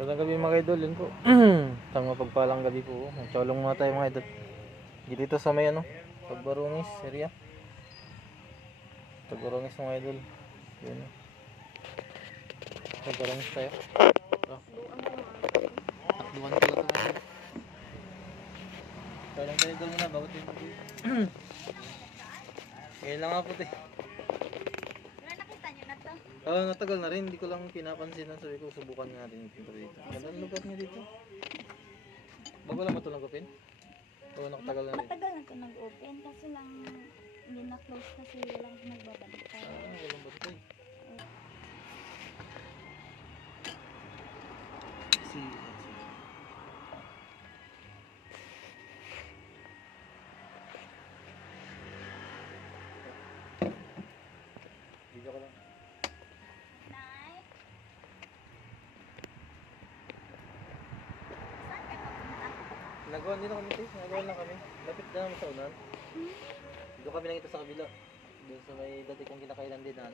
Magandang gabi mga idol, yun po. Isang mapagpalang gabi po. Magtsalong muna tayo mga idol. Dito sa may Tagbarongis area. Tagbarongis mga idol. Yun. Tagbarongis tayo. Ito. Takbuhan pala ito mga idol. Tsalong tayo idol muna, bago tayo mag-uwi. Ngayon lang nga po tayo. Natagal na rin, hindi ko lang pinapansin na sabi ko subukan nga natin yung pinto dito. Gandang lugar niya dito. Bago lang ba ito nag-open? O nakatagal na rin? Matagal na ito nag-open kasi lang hindi na-close kasi walang nagbabantay. Walang bantay. Video ko lang. Nay? Saan ka papunta? Nagawa din kami tayo. Nagawa lang kami. Lapit na naman sa unan. Doon kami nangita sa kabila. Doon sa may dati kong kinakailan din na